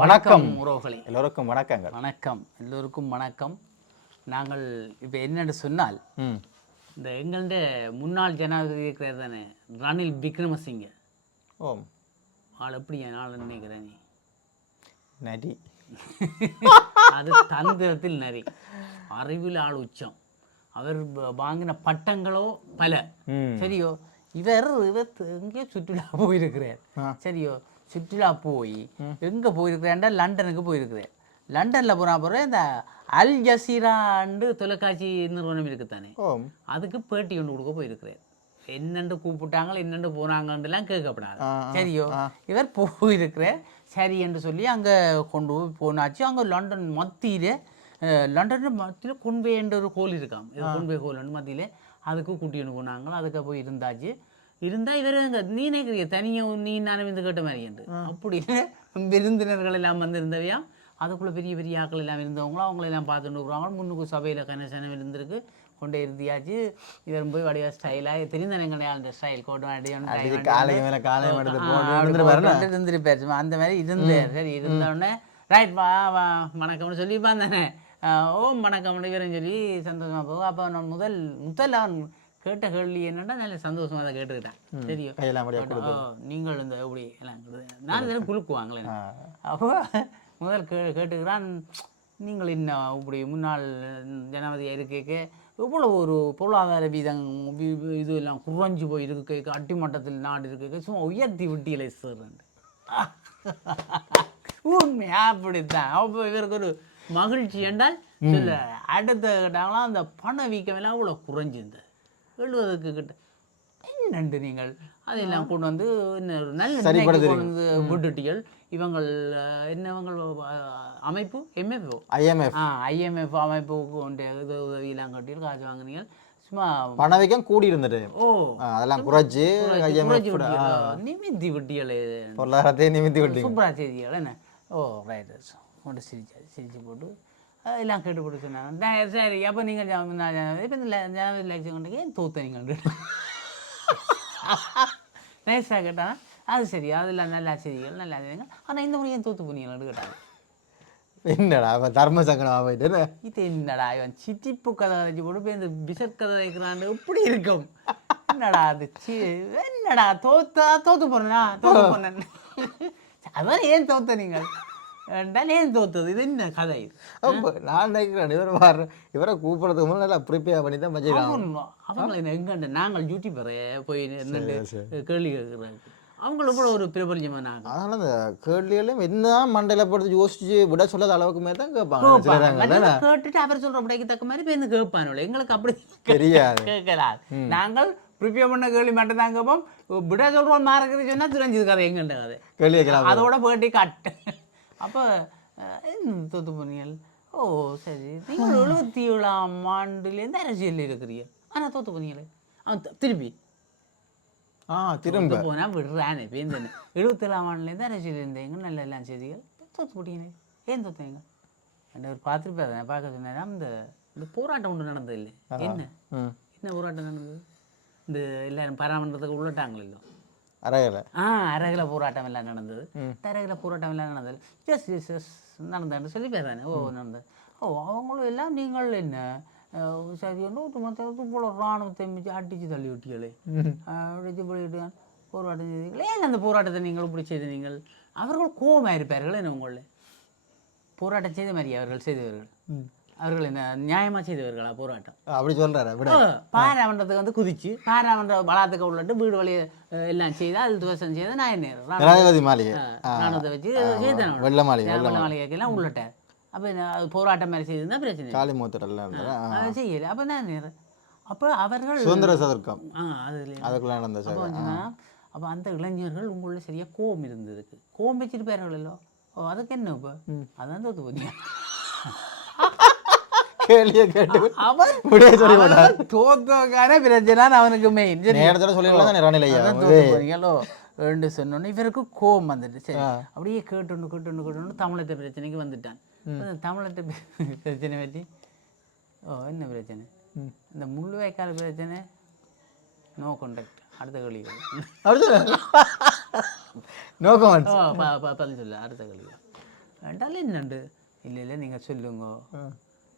வணக்கம் உறவுகளே. எல்லோருக்கும் வணக்கங்கள். வணக்கம். எல்லோருக்கும் வணக்கம். நாங்கள் இப்போ என்னென்னு சொன்னால் இந்த எங்கள்ட முன்னாள் ஜனாதிபதி இருக்கிறார் தானே ரணில் விக்ரமசிங்க. ஓம் ஆள் எப்படி நாள் நினைக்கிறேன் நீ? நடி அது தந்திரத்தில் நரி. அறிவில் ஆள் உச்சம். அவர் வாங்கின பட்டங்களோ பல. சரியோ இவர் இவர் எங்கேயோ சுற்றுலா போயிருக்கிறார். சரியோ சுற்றுலா போய் எங்கே போயிருக்கிறேன்டா? லண்டனுக்கு போயிருக்கிறேன். லண்டனில் போனா பிறகு இந்த அல் ஜசீராண்டு தொலைக்காட்சி நிறுவனம் இருக்குத்தானே? அதுக்கு பேட்டி ஒன்று கொடுக்க போயிருக்கிறேன். என்னண்டு கூப்பிட்டாங்க என்னண்டு போனாங்கன்றலாம் கேட்கப்படாது. சரியோ? இவர் போயிருக்கிறேன். சரி என்று சொல்லி அங்கே கொண்டு போய் போனாச்சு. அங்கே லண்டன் மத்தியில் லண்டன் மத்தியில் கொன்வே என்ற ஒரு கோல் இருக்காம். கொன்வே கோல் மத்தியில் அதுக்கு கூட்டிட்டு போனாங்களோ அதுக்கு போய் இருந்தாச்சு. இருந்தா இவர் அங்கே நீ நினைக்கிறீங்க தனியாக நீ நானும் வந்து கேட்ட மாதிரி என்று. அப்படி விருந்தினர்கள் எல்லாம் வந்து இருந்தவையா? அதுக்குள்ளே பெரிய பெரிய ஆட்கள் எல்லாம் இருந்தவங்களும் அவங்கள எல்லாம் பார்த்துட்டு இருக்கிறாங்க. முன்னுக்கு சபையில் கனசனம் இருந்திருக்கு. கொண்டே இருந்தியாச்சு. இவர் போய் வடிவா ஸ்டைலாக தெரிந்தானே அந்த ஸ்டைல் கோட்டு அது காலைக்கு மேல காலையும் எடுத்து ஆ, போட்டு அப்படி இருந்துட்டு வரணும். போட்டு இருந்துருப்பாரு. அந்த மாதிரி இருந்தார் சரி இருந்த உடனே ரைட் வா வா வணக்கம்னு சொல்லி தானே. ஓம் வணக்கம்னு இவரும் சொல்லி சந்தோஷமா போகும். அப்போ நான் முதல் முதல் அவன் கேட்ட கேள்வி என்னன்னா நல்ல சந்தோஷமா அதை கேட்டுக்கிட்டேன். தெரியும். நீங்கள் இந்த இப்படி எல்லாம் இருக்குது. நான் இதெல்லாம் குலுக்குவாங்களே. ஆ. அப்போ முதல் கே கேட்டுக்கிறான் நீங்கள் இன்னும் இப்படி முன்னாள் ஜனாதிபதியாக இருக்க இவ்வளோ ஒரு பொருளாதார வீதம் இது எல்லாம் குறைஞ்சு போய் இருக்க அட்டிமட்டத்தில் நாடு இருக்க சும்மா உயர்த்தி விட்டியலை சார் உண்மையா அப்படித்தான். அப்போ இவருக்கு ஒரு மகிழ்ச்சி என்றால் சொல்ல அடுத்த கேட்டாங்களாம் அந்த பண வீக்கம் எல்லாம் இவ்வளோ குறைஞ்சிருந்தது. எழுபதுக்கு கிட்ட. என்னண்டு நீங்கள்? அதெல்லாம் கொண்டு வந்து ஒரு நல்ல. கொண்டு வந்து விட்டுட்டீர்கள். இவங்கள் என்ன அஹ், அமைப்பு? எம்எஃப்ஓ ஐஎம்எஃப் ஆ ஐஎம்எஃப் அமைப்புக்கு கொண்டு இது உதவியெல்லாம் கட்டி காசு வாங்குனீங்க சும்மா பணவீக்கம் கூடி இருந்துட்டு ஓ அதெல்லாம் குறைச்சு? நிமித்தி விட்டியலே? பொருளாதாரத்தை நிமித்தி விட்டீங்க. சூப்பரா செய்திகள் என்ன? ஓ ரைட் கொண்டு சிரிச்சாரு சிரிச்சு போட்டு எல்லாம் சொன்னாங்க "டே- சரி அப்போ நீங்கள் இப்போ இந்த ஜனாதிபதி எலெக்ஷன் கொண்டு தோத்த நீங்கள் நைஸாக கேட்டாங்க அது சரி அதெல்லாம் நல்லா செய்திகள் நல்லா செய்திகள். ஆனால் இந்த முறை ஏன் தோத்து போனீங்கன்னு கேட்டாங்க என்னடா அவ தர்ம சங்கடமா போயிட்டு? இது என்னடா இவன் சிட்டிப்பு கதை வச்சு போட்டு இந்த பிசட் கதை வைக்கிறான் எப்படி இருக்கும்? என்னடா அது சி என்னடா தோத்தா தோத்து போறேனா தோத்து போனேன். அதான் ஏன் தோத்த நீங்கள்? ஏன் தோத்தது இது என்ன கதை நான் நினைக்கிறேன் இவர் வர இவரை கூப்பிடுறதுக்கு முன்னாடி நல்லா ப்ரிப்பேர் பண்ணி தான் அவங்க அவங்களை என்ன எங்கண்ட நாங்கள் யூடியூபரே போய் நின்று கேள்வி கேட்குறாங்க அவங்கள கூட ஒரு பிரபலியமாக நாங்கள் அதனால கேள்விகளும் என்னதான் மண்டையில போட்டு யோசிச்சு விட சொல்லாத அளவுக்கு தான் கேட்பாங்க. கேட்டுட்டு அவர் தக்க மாதிரி போய் கேட்பானுல எங்களுக்கு அப்படி தெரியாது கேட்கலாம் நாங்கள் ப்ரிப்பேர் பண்ண கேள்வி மட்டும் தான் கேட்போம் விட சொல்றோம் மாறக்குது சொன்னா தெரிஞ்சது கதை எங்கண்ட கதை கேள்வி அதோட பேட்டி காட்டு அப்போ அஹ், என்ன தோத்து போனீங்கள் ஓ சரி. நீங்கள் எழுபத்தி ஏழாம் ஆண்டுலேருந்து அரசியலில் இருக்கிறீங்க ஆனால் தோத்து போனீங்களே? அவன் திருப்பி ஆ திரும்ப. தோத்து போனா விடுறானே பேந்தனே எழுபத்தேழாம் ஆண்டுலேருந்து அரசியல் இருந்தீங்க நல்ல எல்லாம் செய்திகள் தோத்து போட்டீங்களே? ஏன் தோத்தீங்க என்ன ஒரு பார்த்துருப்பாரு பார்க்க சொன்னேன் இந்த இந்த போராட்டம் ஒன்று நடந்தது இல்லை என்ன? என்ன போராட்டம் நடந்தது? இந்த எல்லாரும் பராமரிக்கிறதுக்கு உள்ளட்டாங்களோ அறையல ஆ அரகல போராட்டம் எல்லாம் நடந்தது. இந்த அரகல போராட்டம் எல்லாம் நடந்தது. எஸ் எஸ் எஸ் நடந்தான்னு சொல்லி பேசுறானே ஓ நடந்தது. ஓ அவங்களும் எல்லாம் நீங்கள் என்ன? சரி நூற்று மொத்தத்துக்கு போல இராணுவத்தை மிச்சு அடித்து தள்ளி விட்டீங்களே. அடித்து போயிட்டு போராட்டம் செய்தீங்களே. ஏன் அந்த போராட்டத்தை நீங்கள் இப்படி செய்து நீங்கள்? அவர்கள் கோபமாக இருப்பார்கள் என்ன உங்களில் போராட்டம் செய்த மாதிரி அவர்கள் செய்தவர்கள். அவர்கள் என்ன நியாயமாக செய்தவர்களா போராட்டம்? அப்படி சொல்றாரு விட. பாராமன்றத்துக்கு வந்து குதிச்சு பாராமன்ற வளாத்துக்கு உள்ளட்டு வீடு வழியை எல்லாம் செய்து அது துவசம் செய்து நான் என்ன ஜனாதிபதி மாளிகை. ராணுவத்தை வச்சு செய்தேன் வெள்ள மாளிகை வெள்ள மாளிகைக்கெல்லாம் உள்ளட்டார். அப்போ அது போராட்டம் மாதிரி செய்திருந்தா பிரச்சனை. காளி மூத்தரெல்லாம் செய்யலை. அப்போ நான் நேரம் அப்போ அவர்கள் சுதந்திர சதுர்க்கம். அதுக்குள்ள நடந்த அப்போ அந்த இளைஞர்கள் உங்களுள்ள சரியா கோபம் இருந்ததுக்கு. கோபம் வச்சிருப்பார்களோ ஓ அதுக்கு என்ன இப்போ? அதான் தோத்து போனீங்க கேள்வியை கேட்டு அவன் சொல்லி தோத்தோக்கான பிரச்சனை அவனுக்கு மெயின் சரி. நேரத்தோட சொல்லிடலாம் தானே ரணில் ஐயா. அதான் தோத்து போறீங்களோ? ரெண்டு சொன்னோன்னே இவருக்கு கோபம் வந்துட்டு சரி. அப்படியே கேட்டுண்டு கேட்டுண்டு கேட்டுண்டு தமிழத்த பிரச்சனைக்கு வந்துட்டான். தமிழத்த பிர- பிரச்சனை பற்றி ஓ என்ன பிரச்சனை? இந்த முள்ளுவாய்க்கால் பிரச்சனை? நோ கான்டாக்ட் அடுத்த கேள்வி. நோ ப- பதில் சொல்லு. அடுத்த கேள்வி. வேண்டாலும் என்னண்டு இல்லை இல்லை நீங்கள் சொல்லுங்க.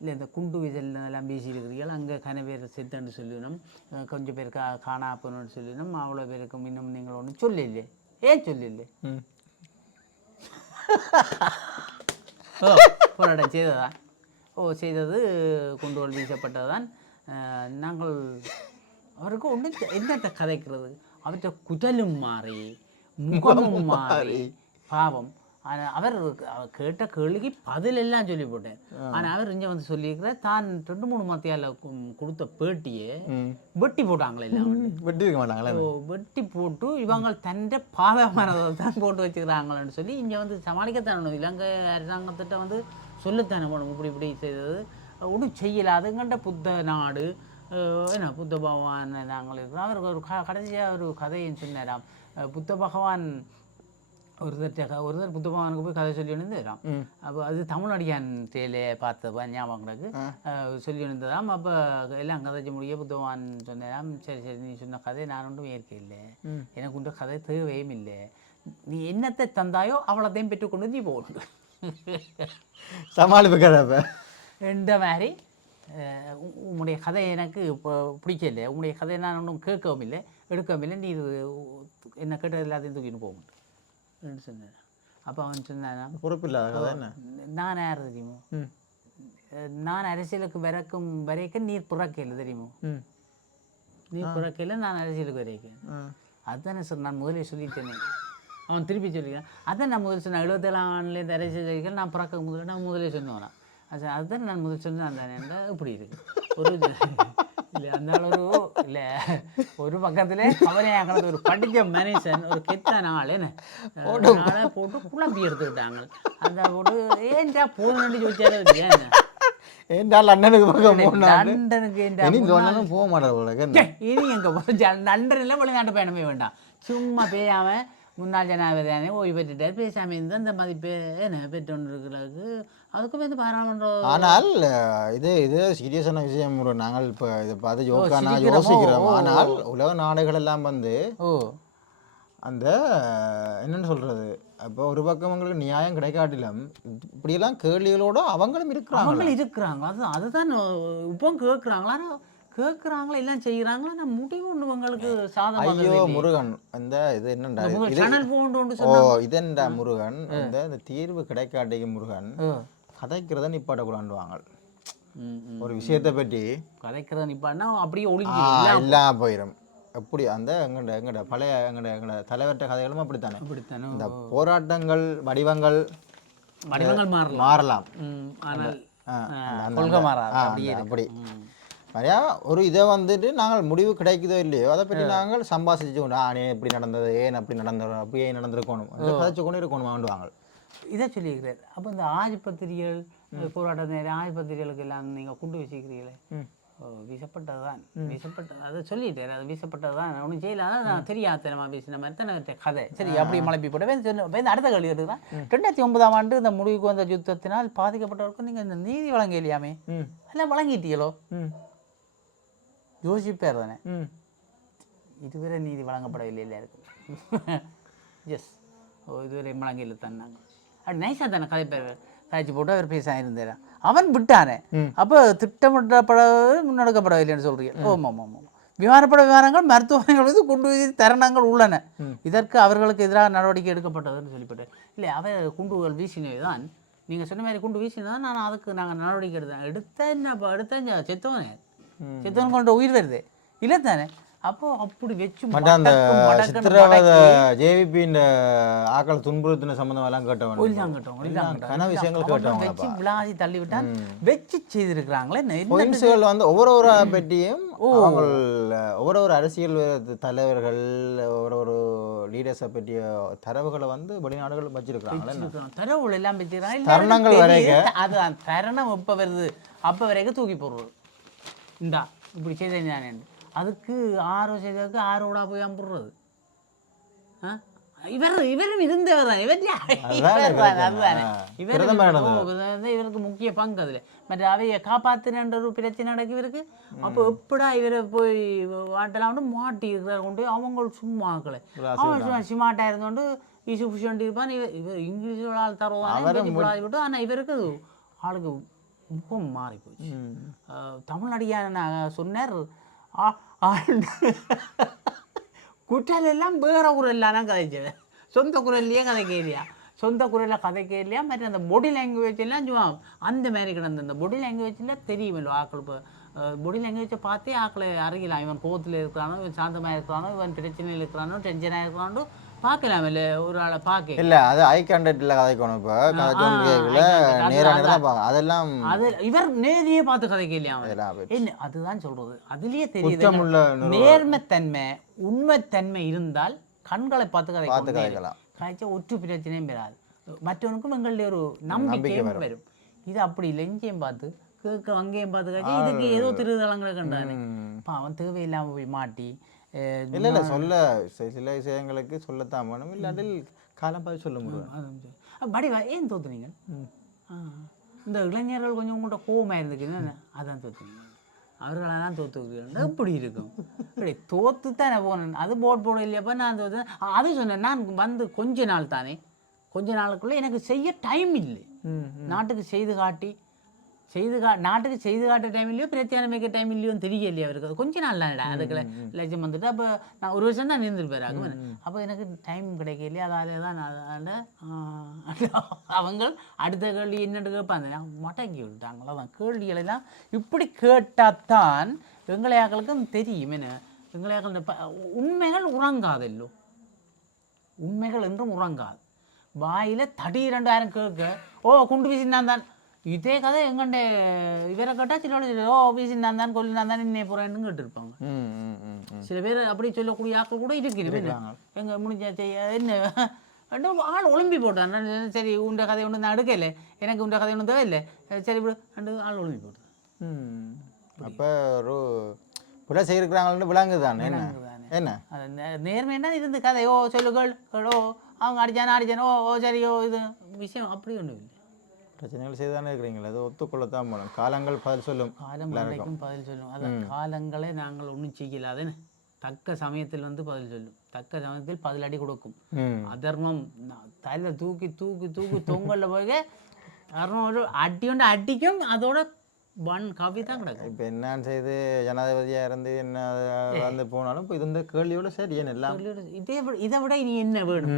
இல்லை இந்த குண்டு விஜல் எல்லாம் பேசியிருக்கிறீர்கள். அங்கே கன பேர் செத்துன்னு சொல்லணும் அஹ் கொஞ்சம் பேர் கா காணா போகணும்னு சொல்லணும் அவ்வளோ பேருக்கு இன்னும் நீங்கள் ஒன்றும் சொல்லல ஏன் சொல்லல போராட்டம் செய்ததா? ஓ செய்தது குண்டுகள் வீசப்பட்டதுதான். அஹ் நாங்கள் அவருக்கு ஒன்றும் என்னத்தை கதைக்கிறது? அவர்கிட்ட குடலும் மாறி முகமும் மாறி. பாவம். ஆனா அவர் அவர் கேட்ட கேள்விக்கு பதில் எல்லாம் சொல்லி போட்டேன். ஆனா அவர் இங்க வந்து சொல்லியிருக்கிற தான் ரெண்டு மூணு மத்தியால கொடுத்த பேட்டியை. வெட்டி போட்டாங்களே எல்லாம் வெட்டி இருக்க மாட்டாங்களே? வெட்டி போட்டு இவங்க தன்னை பாவமானதை தான் போட்டு வச்சுக்கிறாங்களேன்னு சொல்லி இங்கே வந்து சமாளிக்கத்தானே வேணும். இலங்கை அரசாங்கத்திட்ட வந்து சொல்லத்தானே வேணும் இப்படி இப்படி செய்தது. ஒன்றும் செய்யல. அதுங்கண்ட புத்த நாடு என்ன புத்த பகவான் நாங்கள் இருக்கிறோம். அவருக்கு ஒரு கடைசியாக ஒரு கதையை சொன்னாராம். புத்த பகவான் ஒருத்தர் ஒருத்தர் புத்த பகவானுக்கு போய் கதை சொல்லி ம். அப்போ அது தமிழடியான் தேயிலே பார்த்தப்ப ஞாபகம் கிடக்கு. சொல்லி இருந்ததாம் அப்போ எல்லாம் கதைச்சு முடிய புத்தவான் சொன்னாராம் சரி சரி நீ சொன்ன கதை நான் ஒன்றும் ஏற்க இல்லை. எனக்கு உண்டு கதை தேவையும் இல்லை. நீ என்னத்தை தந்தாயோ அவ்வளோத்தையும் பெற்றுக்கொண்டு நீ போகணும் சமாளிப்பு கதை அப்ப. இந்த மாதிரி உன்னுடைய கதை எனக்கு இப்போ பிடிக்கல. உன்னுடைய கதையை நான் ஒன்றும் கேட்கவும் இல்லை எடுக்கவும் இல்லை. நீ இது என்ன கேட்டது எல்லாத்தையும் தூக்கிட்டு போகணும் சொன்னேன் அப்போ அவன் சொன்னான் பொறுப்பில்லாத என்ன நான் யார் தெரியுமோ நான் அரசியலுக்கு வரைக்கும் வரைக்கும் நீர் பிறக்கையில் தெரியுமோ நீர் பிறக்கையில் நான் அரசியலுக்கு வரைக்கும். அதுதானே சார் நான் முதலே சொல்லிட்டேனே அவன் திருப்பி சொல்லிக்கிறான் அதான் நான் முதல் சொன்னேன் எழுபத்தேழாம் ஆண்டுலேருந்து அரசியல் வரைக்கும் நான் பிறக்க முதல்ல நான் முதலே சொன்னவனா அது அதுதான் நான் முதல் சொன்னேன் தானே இப்படி இருக்கு ஒரு இல்லை அந்த ஒரு இல்லை ஒரு பக்கத்தில் கவலையாக்கிறது ஒரு படித்த மனுஷன் ஒரு கெத்தான ஆள் என்ன போட்டு குழம்பி எடுத்துக்கிட்டாங்க அந்த போட்டு ஏன்டா போகணுன்னு சொல்லிச்சாரு ஏன் ஏன்டால் அண்ணனுக்கு பக்கம் போனா லண்டனுக்கு ஏன்டா இனி போக மாட்டார் எங்க போகிறோம் லண்டனில் வெளிநாட்டு பயணமே வேண்டாம் சும்மா பேயாம முன்னாள் ஜனாதிபதியானே ஓய்வு பெற்றுட்டார் பேசாம இருந்து அந்த மதிப்பு என்ன பெற்று இருக்கிறதுக்கு அதுக்கும் வந்து பாராளுமன்றம் ஆனால் இது இது சீரியஸான விஷயம் நாங்கள் இப்போ இதை பார்த்து சிரிக்கிறோமோ? யோசிக்கிறோம். ஆனால் உலக நாடுகள் எல்லாம் வந்து அந்த என்னன்னு சொல்றது? இப்போ ஒரு பக்கம் அவங்களுக்கு நியாயம் கிடைக்காட்டிலும் இப்படியெல்லாம் கேள்விகளோட அவங்களும் இருக்கிறாங்க அவங்க இருக்கிறாங்க அது அதுதான் இப்போ கேட்குறாங்களா? கேட்குறாங்களா? எல்லாம் செய்கிறாங்களா? நான் முடிவு ஒன்று உங்களுக்கு சாதமாக ஐயோ முருகன். இந்த இது என்னண்டா? இது ஓ இதென்டா முருகன்? இந்த இந்த தீர்வு கிடைக்காட்டிக்கு முருகன். கதைக்கிறத நிப்பாட்டக்கூடாண்டுவாங்க ஒரு விஷயத்தை பற்றி. கதைக்கிறத நிப்பாட்டினா அப்படியே ஒளிஞ்சு இல்லாம போயிடும் எப்படி அந்த எங்கட எங்கட பழைய எங்கட எங்கட தலைவர்கிட்ட கதைகளும் அப்படித்தானே? அப்படித்தானே. இந்த போராட்டங்கள் வடிவங்கள் வடிவங்கள் மாறலாம். மாறலாம். ஆனால் கொள்கை மாறாது. அப்படியே. அப்படி. நிறையா ஒரு இதை வந்துட்டு நாங்கள் முடிவு கிடைக்குதோ இல்லையோ அதை பற்றி நாங்கள் சம்பாசிச்சு கொண்டு ஆ நீ இப்படி நடந்தது ஏன் அப்படி நடந்தது அப்படி ஏன் நடந்திருக்கணும்? கதைச்சு கொண்டு இருக்கணும் வாண்டுவாங்க இதை சொல்லியிருக்கிறார் அப்போ இந்த ஆதிபத்திரிகள் போராட்ட நேரம் ஆதிபத்திரிகளுக்கு எல்லாம் நீங்கள் குண்டு வீசிக்கிறீங்களே ஓ வீசப்பட்டது தான் வீசப்பட்ட அதை சொல்லிட்டார். அது வீசப்பட்டது தான் ஒன்றும் செய்யல. அதான் நான் தெரியாதனமா பேசின மாதிரி தான் கதை. சரி அப்படி மலைப்பி சொல்லு வேறு அடுத்த கேள்வி எடுக்கிறேன் ரெண்டாயிரத்தி ஒன்பதாம் ஆண்டு இந்த முடிவுக்கு வந்த யுத்தத்தினால் பாதிக்கப்பட்டவருக்கும் நீங்கள் இந்த நீதி வழங்கலையாமே ம். எல்லாம் வழங்கிட்டீங்களோ? யோசிப்பேர் தானே. இதுவரை நீதி வழங்கப்படவில்லை எல்லாருக்கும். எஸ் ஓ இதுவரை வழங்கல தான் நாங்கள் அது நைஸாக தானே கதை பேர் காய்ச்சி போட்டு அவர் பேச இருந்தார் அவன் விட்டானே. அப்போ திட்டமிடப்பட முன்னெடுக்கப்படவில்லைன்னு சொல்றீங்க. ஓ ஆமாம் ஆமாம் விமானப்பட விமானங்கள் மருத்துவமனைகள் வந்து கொண்டு போய் தருணங்கள் உள்ளன. இதற்கு அவர்களுக்கு எதிராக நடவடிக்கை எடுக்கப்பட்டதுன்னு சொல்லிவிட்டு. இல்லை அவர் குண்டுகள் வீசினவே தான் நீங்கள் சொன்ன மாதிரி குண்டு வீசினதான் நான் அதுக்கு நாங்கள் நடவடிக்கை எடுத்தேன். எடுத்தேன் என்ன எடுத்தேன் செத்தவனே. செத்தவன் கொண்ட உயிர் வருது. இல்லை தானே அப்போ அப்படி வச்சு அந்த சித்திரவத ஜேவிபியின் ஆக்கள் துன்புறுத்தின சம்பந்தம் எல்லாம் கேட்டவங்க, எல்லாம் கேட்டவங்க. கன விஷயங்கள் கேட்டவங்க வச்சு விளாசி தள்ளி விட்டான் வச்சு செய்திருக்கிறாங்களே பொயின்ஸுகள் வந்து ஒவ்வொரு ஒரு அவங்க ஒவ்வொரு ஒரு அரசியல் தலைவர்கள் ஒரு ஒரு லீடர்ஸை பற்றிய தரவுகளை வந்து வெளிநாடுகள் வச்சிருக்கிறாங்களே. தரவுகள் எல்லாம் வச்சுக்கிறாங்க தருணங்கள் வரைக்கும். அது தருணம் எப்போ வருது? அப்போ வரைக்கும் தூக்கி போடுறது. இந்தா இப்படி செய்தேன் நானே அதுக்கு ஆரோ செய்ததுக்கு ஆரோடா போய் அம்புடுறது? இவர் இவரும் இருந்தவர் தான். இவர் இவர் இவருக்கு முக்கிய பங்கு அதில். மற்ற அவைய காப்பாத்துனன்ற ஒரு பிரச்சனை நடக்கு இவருக்கு. அப்போ எப்படா இவரை போய் வாட்டலாம்னு மாட்டி இருக்கிறார் கொண்டு அவங்க சும்மா ஆக்கலை. அவன் சும்மா சிமாட்டா இருந்தோண்டு ஈஸி புஷன்ட்டு இருப்பான். இவர் இவர் இங்கிலீஷ் ஆள் விட்டு ஆனால் இவருக்கு ஆளுக்கு முகம் மாறி போச்சு நான் சொன்னார். ஆ- ஆ- எல்லாம் வேற குரல்லாம் கதைச்சது. சொந்த குரல்லையே கதை கேலியா சொந்த குரலில் கதை கேலியா மற்ற அந்த பொடி லாங்குவேஜ் எல்லாம் சும்மா அந்த மாதிரி கிடந்த அந்த பொடி லாங்குவேஜில் தெரியுமில்ல ஆக்கள் இப்போ பொடி லாங்குவேஜை பார்த்தே ஆக்களை அறியலாம் இவன் கோவத்தில் இருக்கிறானோ இவன் சாந்தமாக இருக்கிறானோ இவன் பிரச்சனையில் இருக்கிறானோ டென்ஷனாக இருக்கிறானோ பார்க்கலாம் இல்லை ஒரு ஆளை பார்க்க. இல்ல அது ஐ கான்டாக்ட்ல கதைக்கணும் இப்போ. கதைக்கணும் கேட்கல eye contact. அது- நேரா அது- நேரம் பார்க்க அதெல்லாம் அது இவர் நேரையே பார்த்து கதை கேலியா அவன் இதெல்லாம் போய் என்ன அதுதான் சொல்றது. அதுலயே தெரியுது. நேர்மைத்தன்மை உண்மைத்தன்மை இருந்தால் கண்களை பார்த்து கதை பார்த்து கதைக்கலாம். காய்ச்சா ஒற்று பிரச்சனையும் பெறாது. மற்றவனுக்கும் எங்களுடைய ஒரு நம்பிக்கையும் வரும். இது அப்படி இல்லை இங்கேயும் பார்த்து கேட்க அங்கேயும் பார்த்து காய்ச்சி இதுக்கு ஏதோ திருதளங்களை கண்டானே. இப்போ அவன் தேவையில்லாம போய் மாட்டி இல்ல இல்ல சொல்ல சில விஷயங்களுக்கு சொல்லத்தான் வேணும். இல்லாட்டில் காலம் பார்த்து சொல்ல முடியும். வடிவா ஏன் தோத்துனீங்க. இந்த இளைஞர்கள் கொஞ்சம் உங்கள்கிட்ட கோவமாக இருந்துக்குன்னு அதான் தோத்துனீங்க. அவர்களாக தான் தோத்துக்கிறீர்கள் எப்படி இருக்கும். இப்படி தோத்து தானே போனேன் அது போட் போட இல்லையப்பா நான் தோத்து அது சொன்னேன். நான் வந்து கொஞ்ச நாள் தானே. கொஞ்ச நாளுக்குள்ளே எனக்கு செய்ய டைம் இல்லை. நாட்டுக்கு செய்து காட்டி செய்து கா நாட்டுக்கு செய்து காட்ட டைம் இல்லையோ பிரத்தியான மேய்க்க டைம் இல்லையோ தெரியலையே அவருக்கு? அது கொஞ்ச நாள் தானடா அதுக்குள்ள லட்சம் வந்துட்டு அப்போ நான் ஒரு வருஷம் தான் இருந்திருப்பாரு ஆகும் அப்போ எனக்கு டைம் கிடைக்கலையே அதாலே தான் நான் அவங்க அடுத்த கேள்வி என்னட்டு கேட்பாங்க. நான் மடக்கி விட்டாங்களா தான் கேள்விகள் எல்லாம் இப்படி கேட்டாத்தான் எங்களையாக்களுக்கும் தெரியும். என்ன? எங்களையாக்கள் உண்மைகள் உறங்காதல்லோ உண்மைகள் என்றும் உறங்காது. வாயில தடீரெண்டாயிரம் கேட்க ஓ குண்டு வீசினான் தான். இதே கதை எங்கண்ட இவரை கேட்டால் சில ஓ வீசினான் தான் கொல்லினான் தான் இன்னே போகிறேன்னு கேட்டிருப்பாங்க. சில பேர் அப்படி சொல்லக்கூடிய ஆட்கள் கூட இருக்குது என்ன எங்க முடிஞ்ச செய்ய என்ன ரெண்டு ஆள் ஒளிம்பி போட்டான் நான் சரி உண்ட கதை ஒன்று நான் எடுக்கல எனக்கு உண்ட கதை ஒன்றும் தேவையில்லை சரி இப்படி ரெண்டு ஆள் ஒளிம்பி போட்டான். அப்ப ஒரு புல செய்யிருக்கிறாங்கன்னு என்ன விளங்குதானே. என்ன நேர்மைன்னா இருந்து கதை ஓ சொல்லுகள் கேளோ அவங்க அடிச்சானா அடிச்சானோ ஓ சரியோ இது விஷயம் அப்படி ஒன்றும் இல்லை பிரச்சனைகள் செய்தானே இருக்கிறீங்களா? அது ஒத்துக்கொள்ளத்தான் போகணும் காலங்கள் பதில் சொல்லும். காலம் வரைக்கும் பதில் சொல்லும். அதான் காலங்களே நாங்கள் ஒன்றும் செய்யலாதுன்னு தக்க சமயத்தில் வந்து பதில் சொல்லும். தக்க சமயத்தில் பதில் அடி கொடுக்கும். அதர்மம் ந- தலை தூக்கி தூக்கி தூக்கி தொங்கல்ல போய் அதர்மம் ஒரு அடி ஒன்று அடிக்கும். அதோட ஒன் காப்பி தான் கிடக்கும் இப்போ என்னன்னு செய்து ஜனாதிபதியா இருந்து என்ன வந்து போனாலும் இப்போ இது இந்த கேள்வியோட சரி. ஏன் எல்லாம் இதே விட இதை விட இனி என்ன வேணும்?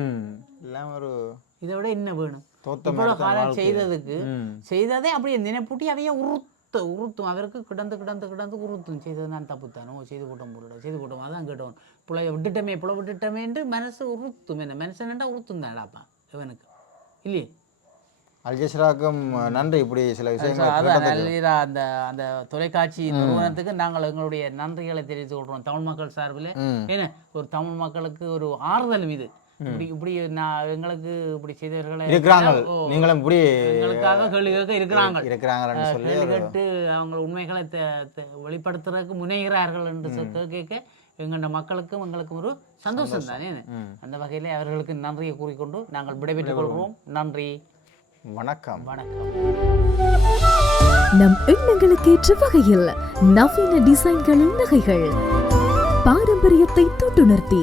எல்லாம் ஒரு இதை விட என்ன வேணும்? காலம். செய்ததுக்கு செய்ததே அப்படியே நினைப்பூட்டி அவைய உருத்த உருத்தும். அவருக்கு கிடந்து கிடந்து கிடந்து உருத்தும். செய்தது நான் தப்புத்தானோ? செய்து போட்டோம் போடல செய்து போட்டோம். அதான் கேட்டோம் புள்ளைய விட்டுட்டமே புள்ள விட்டுட்டமேன்ட்டு மனசு உருத்தும். என்ன மனுஷன்டா உருத்தும் தான்டாப்பா இவனுக்கு. இல்லையே? அல்ஜஸ்ராக்கும் நன்றி. இப்படி சில விஷயங்களை அந்த அந்த தொலைக்காட்சி நிறுவனத்துக்கு நாங்கள் எங்களுடைய நன்றிகளை தெரிவித்துக் கொள்கிறோம் தமிழ் மக்கள் சார்பில். ஏன்னா ஒரு தமிழ் மக்களுக்கு ஒரு ஆறுதல் இது. இப்படி இப்படி நான் எங்களுக்கு இப்படி செய்தவர்களை இருக்கிறாங்க. நீங்களும் இப்படி எங்களுக்காக கேள்வி கேட்க இருக்கிறாங்க. இருக்கிறாங்கன்னு சொல்லி கேள்வி கேட்டு அவங்க உண்மைகளை வெளிப்படுத்துறதுக்கு முனைகிறார்கள் என்று கேட்க எங்களோட மக்களுக்கும் எங்களுக்கும் ஒரு சந்தோஷம் தானே. அந்த வகையில் அவர்களுக்கு நன்றியை கூறிக்கொண்டு நாங்கள் விடைபெற்றுக் கொள்கிறோம் நன்றி. வணக்கம். வணக்கம். நம் எண்ணங்களுக்கேற்ற வகையில் நவீன டிசைன்களின் நகைகள். பாரம்பரியத்தை தொட்டுணர்த்தி